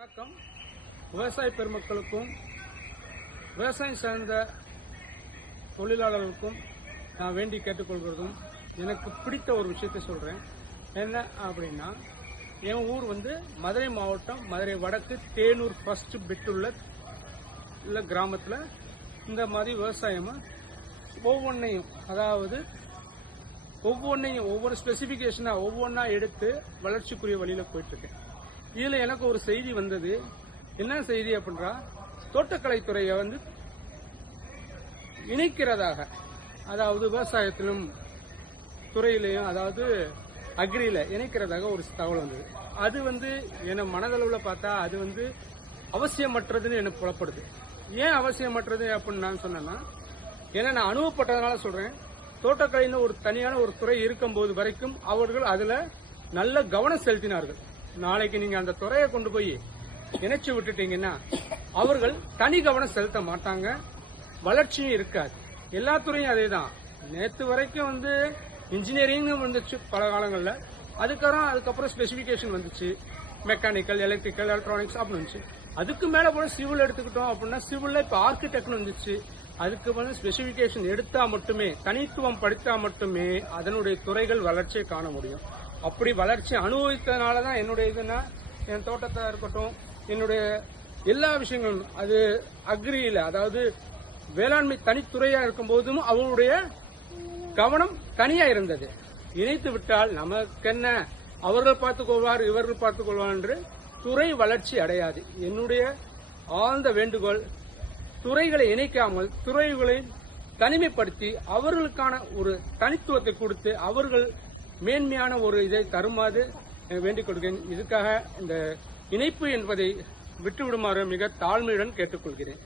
வணக்கம். விவசாய பெருமக்களுக்கும் விவசாயம் சார்ந்த தொழிலாளர்களுக்கும் நான் வேண்டி கேட்டுக்கொள்கிறதும் எனக்கு பிடித்த ஒரு விஷயத்தை சொல்றேன். என்ன அப்படின்னா என் ஊர் வந்து மதுரை மாவட்டம் மதுரை வடக்கு தேனூர் ஃபர்ஸ்ட் பெட்டுள்ள உள்ள கிராமத்தில் இந்த மாதிரி விவசாயம் ஒவ்வொன்றையும் அதாவது ஒவ்வொன்றையும் ஒவ்வொரு ஸ்பெசிஃபிகேஷனாக ஒவ்வொன்றா எடுத்து வளர்ச்சிக்குரிய வழியில் போயிட்டுருக்கேன் இதுல எனக்கு ஒரு செய்தி வந்தது. என்ன செய்தி அப்படின்றா? தோட்டக்கலைத்துறையை வந்து இணைக்கிறதாக. அதாவது விவசாயத்திலும் துறையிலையும் அதாவது அக்ரியில இணைக்கிறதாக ஒரு தகவல் வந்தது. அது வந்து என மனதளவில் பார்த்தா அது வந்து அவசியமற்றதுன்னு எனக்கு புலப்படுது. ஏன் அவசியமற்றது அப்படின்னு நான் சொன்னேன்னா ஏன்னா நான் அனுபவப்பட்டதுனால சொல்றேன். தோட்டக்கலைன்னு ஒரு தனியான ஒரு துறை இருக்கும்போது வரைக்கும் அவர்கள் அதுல நல்ல கவனம் செலுத்தினார்கள். நாளைக்கு நீங்க அந்த துறையை கொண்டு போய் இணைச்சு விட்டுட்டீங்கன்னா அவர்கள் தனி கவனம் செலுத்த மாட்டாங்க. வளர்ச்சியும் இருக்காது. எல்லா துறையும் அதே தான் நேற்று வரைக்கும் வந்து இன்ஜினியரிங் வந்துச்சு பல காலங்களில். அதுக்கப்புறம் அதுக்கப்புறம் ஸ்பெசிஃபிகேஷன் வந்துச்சு. மெக்கானிக்கல் எலக்ட்ரிக்கல் எலக்ட்ரானிக்ஸ் அப்படின்னு வந்துச்சு. அதுக்கு மேலே போல சிவில் எடுத்துக்கிட்டோம் அப்படின்னா சிவில்ல இப்போ ஆர்கிடெக்ட்னு வந்துச்சு. அதுக்கு வந்து ஸ்பெசிபிகேஷன் எடுத்தால் மட்டுமே தனித்துவம் படித்தால் மட்டுமே அதனுடைய துறைகள் வளர்ச்சியை காண முடியும். அப்படி வளர்ச்சி அனுபவித்ததுனால தான் என்னுடைய இதுனா என் தோட்டத்தை இருக்கட்டும் என்னுடைய எல்லா விஷயங்களும் அது அக்ரியில் அதாவது வேளாண்மை தனித்துறையாக இருக்கும் போதும் அவருடைய கவனம் தனியா இருந்தது. இணைத்து விட்டால் நமக்கென்ன? அவர்கள் பார்த்துக் கொள்வார் இவர்கள் பார்த்துக் கொள்வார் என்று துறை வளர்ச்சி அடையாது. என்னுடைய ஆழ்ந்த வேண்டுகோள் துறைகளை இணைக்காமல் துறைகளை தனிமைப்படுத்தி அவர்களுக்கான ஒரு தனித்துவத்தை கொடுத்து அவர்கள் மேன்மையான ஒரு இதை தருமாறு வேண்டிக் கொள்கிறேன். இதுக்காக இந்த இணைப்பு என்பதை விட்டுவிடுமாறு மிக தாழ்மையுடன் கேட்டுக்கொள்கிறேன்.